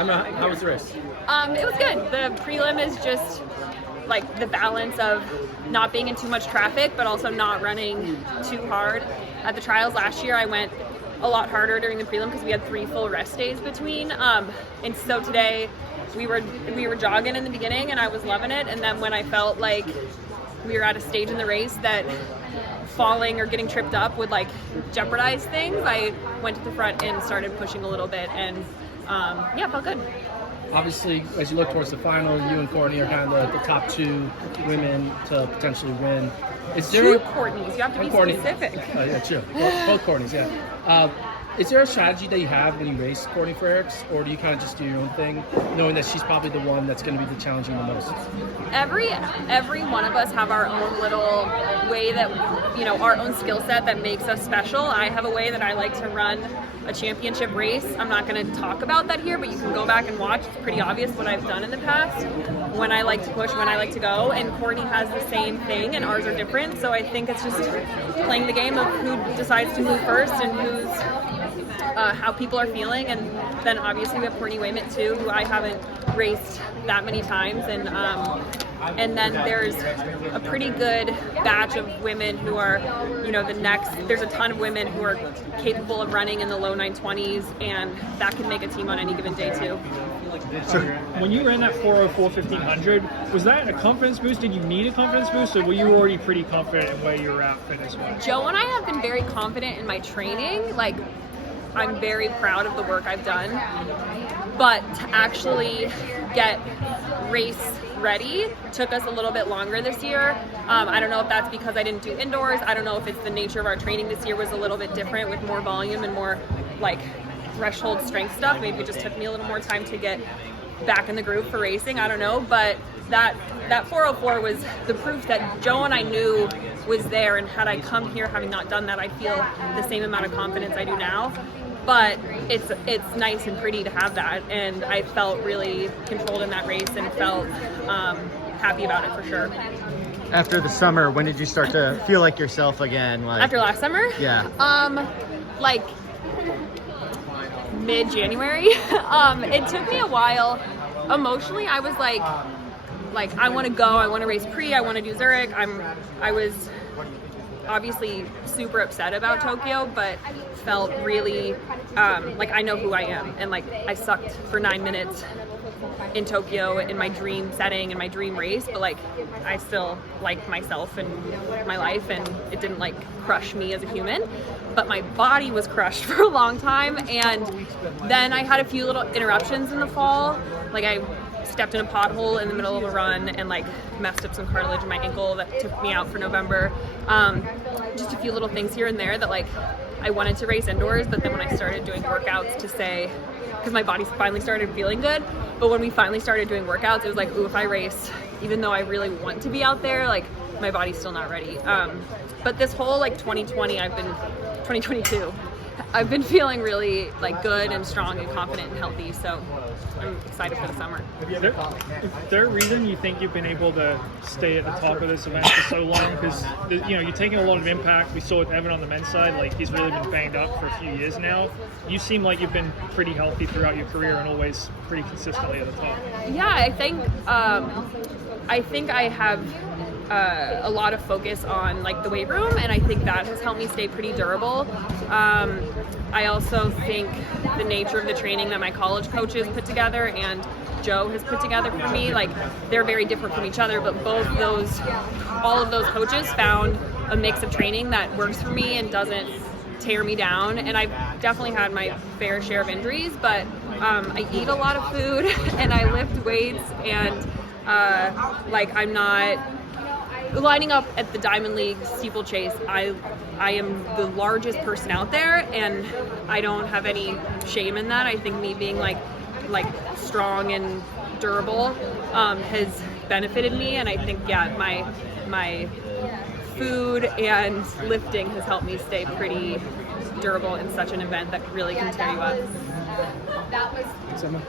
Emma, how was the race? It was good. The prelim is just like the balance of not being in too much traffic, but also not running too hard. At the trials last year, I went a lot harder during the prelim because we had 3 full rest days between. And so today we were jogging in the beginning and I was loving it. And then when I felt like we were at a stage in the race that falling or getting tripped up would like jeopardize things, I went to the front and started pushing a little bit, and it felt good. Obviously, as you look towards the final, you and Courtney are kind of the top 2 women to potentially win. Is there 2 Courtneys? You have to be specific. Yeah, true. Both Courtneys, yeah. Is there a strategy that you have when you race Courtney Frericks, or do you kind of just do your own thing, knowing that she's probably the one that's going to be the challenging the most? Every one of us have our own little way that, our own skill set that makes us special. I have a way that I like to run a championship race. I'm not going to talk about that here, but you can go back and watch. It's pretty obvious what I've done in the past, when I like to push, when I like to go, and Courtney has the same thing, and ours are different. So I think it's just playing the game of who decides to move first and who's how people are feeling. And then obviously we have Courtney Wayment too, who I haven't raced that many times, and then there's a pretty good batch of women who are, there's a ton of women who are capable of running in the low 920s, and that can make a team on any given day too. So when you ran that 4:04 1500, was that a confidence boost? Did you need a confidence boost, or were you already pretty confident in where you were at fitness-wise? Joe and I have been very confident in my training. Like, I'm very proud of the work I've done, but to actually get race ready took us a little bit longer this year. I don't know if that's because I didn't do indoors. I don't know if it's the nature of our training this year was a little bit different with more volume and more like threshold strength stuff. Maybe it just took me a little more time to get back in the groove for racing. I don't know, but that 4:04 was the proof that Joe and I knew was there, and had I come here having not done that, I feel the same amount of confidence I do now. But it's nice and pretty to have that, and I felt really controlled in that race and felt happy about it for sure. After the summer, when did you start to feel like yourself again? After last summer? Yeah. Like mid-January. It took me a while. Emotionally, I was like I want to go. I want to race pre. I want to do Zurich. I was obviously super upset about Tokyo, but felt really like I know who I am, and like I sucked for 9 minutes in Tokyo in my dream setting, in my dream race, but like I still like myself and my life, and it didn't like crush me as a human, but my body was crushed for a long time. And then I had a few little interruptions in the fall. Like I stepped in a pothole in the middle of a run and like messed up some cartilage in my ankle that took me out for November. Just a few little things here and there that like I wanted to race indoors, but then when I started doing workouts to say, because my body finally started feeling good, but when we finally started doing workouts, it was like, ooh, if I race, even though I really want to be out there, like my body's still not ready. But this whole like 2022, I've been feeling really like good and strong and confident and healthy, so I'm excited for the summer. Is there a reason you think you've been able to stay at the top of this event for so long? Because you're taking a lot of impact. We saw with Evan on the men's side, like he's really been banged up for a few years now. You seem like you've been pretty healthy throughout your career and always pretty consistently at the top. Yeah, I think I have a lot of focus on like the weight room, and I think that has helped me stay pretty durable. I also think the nature of the training that my college coaches put together and Joe has put together for me, like they're very different from each other, but all of those coaches found a mix of training that works for me and doesn't tear me down. And I've definitely had my fair share of injuries, but I eat a lot of food and I lift weights, and I'm not lining up at the Diamond League steeplechase. I am the largest person out there, and I don't have any shame in that. I think me being like strong and durable has benefited me, and I think my food and lifting has helped me stay pretty durable in such an event that really can tear you up. Thanks, Emma.